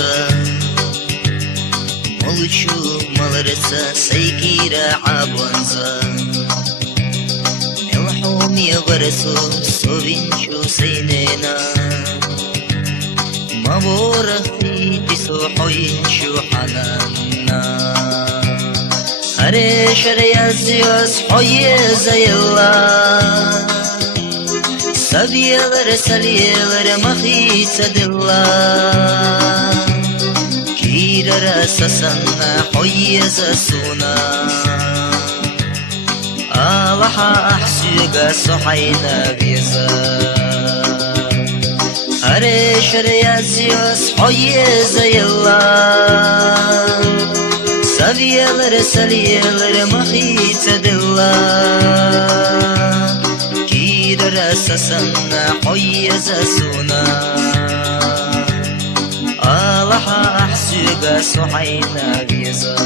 بونزا مولچو مالرسا سيكيرا عبونزا الحومي غرسو سوبينشو سينينا مبورخي تسو حوينشو حنانا هري شريازيوس حوي زي الله سبيلر سليلر مخيص دلا كيرر سسنا حوي زسونا آلحا أحسيغا سحينا بيزا هري شريازيوس حوي زي الله سبيلر سليلر مخيص دلا كيرر سسنا حوي زسونا آلحا أحسيغا سحينا بيزا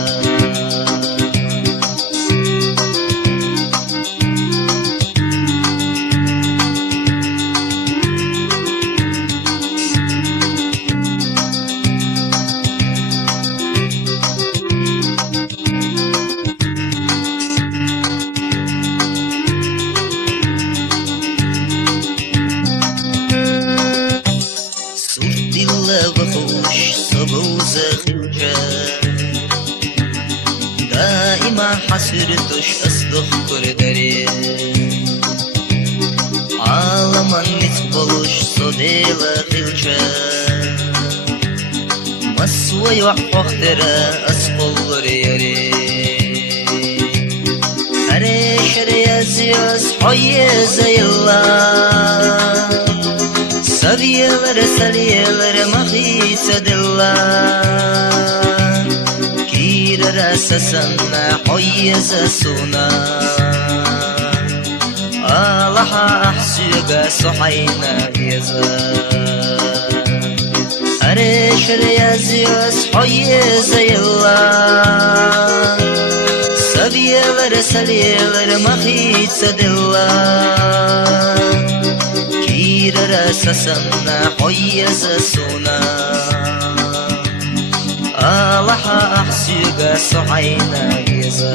دائما حسرتش أصدق كردري عالما نتبلش صديلا خلجا مسوى يوحوخترا أسقل ريري هري شريازيوس حوي زي الله سبيلر سليلر مخيص دلا كيرر سسنا حوي زسونا آلحا أحسيغا سحينا بيزا هري شريازيوس حوي زي الله سبيلر سليلر مخيص دلا كيرر سسنا حوي زسونا آلحا أحسيغا سحينا بيزا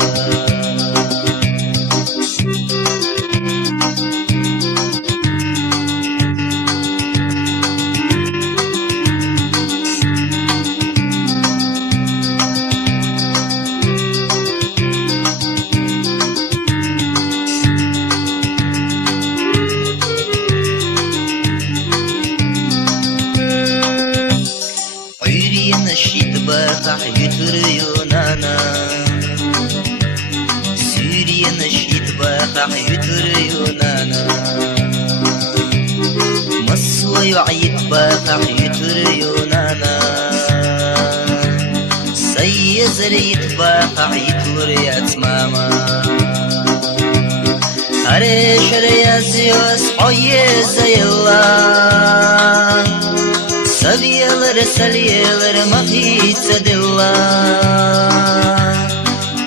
نشيد بقح يتريونانا سوريا نشيد بقح يتريونانا مصر يعيد بقح يتريونانا سيزريد بقح يتلريات ماما هري شريازيوس حوي زي الله سبيلر سليلر مخيص دلا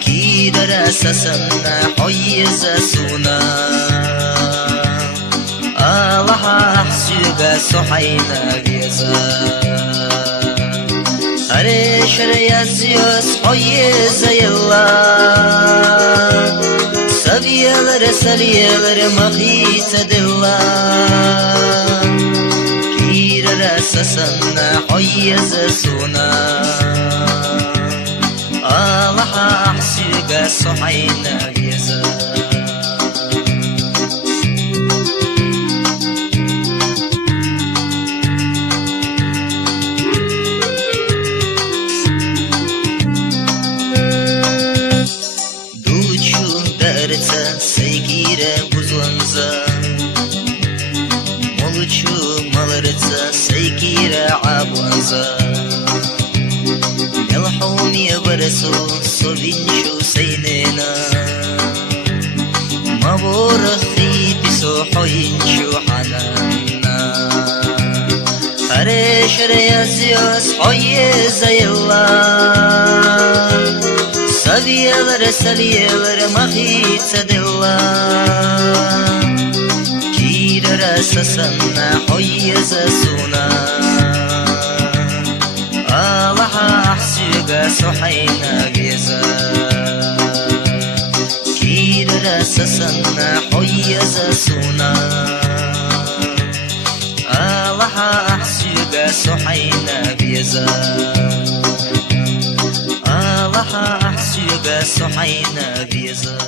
كيرر سسنا حوي زسونا آلحا أحسيغا سحينا بيزا هري شريازيوس حوي زي الله سبيلر سليلر مخيص دلا كيرر سسنا حوي زسونا آلحا أحسيغا سحينا بيزا دوچو درتا سيكيرا بوزونزا مولچو مالرتا سيكيرا عبونزا الحومي برسو صبينشو سينينا مبورخي تسو حوينشو حنانا هري شريازيوس حوي زي الله سبيلر سليلر مخيص دلا كيرر سسنا حوي زسونا أحسيقا سحينا بيزا كير راسسنا حيزا سونا الله أحسيقا سحينا بيزا الله أحسيقا سحينا بيزا